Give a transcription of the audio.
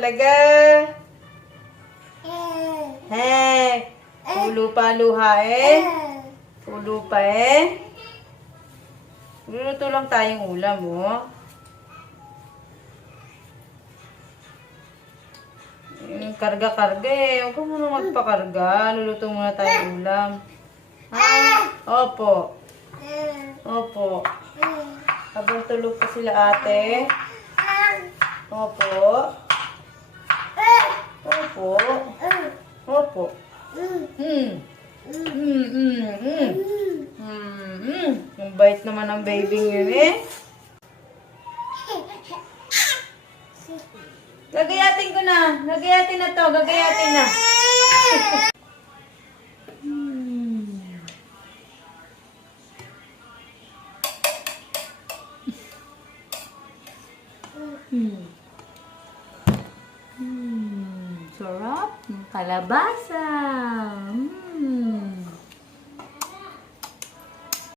talaga. Hey, ulo pa luha eh. Ulo pa eh. Luluto lang tayong ulam, oh. Karga-karga eh. Huwag ka muna magpakarga. Luluto muna tayong ulam. Ha? Opo. Opo. Habang tulog pa sila ate. Opo. Opo. Opo. Ang bait naman ng baby yun eh. Gagayatin ko na. Gagayatin na to. Gagayatin na. Sarap ng kalabasa.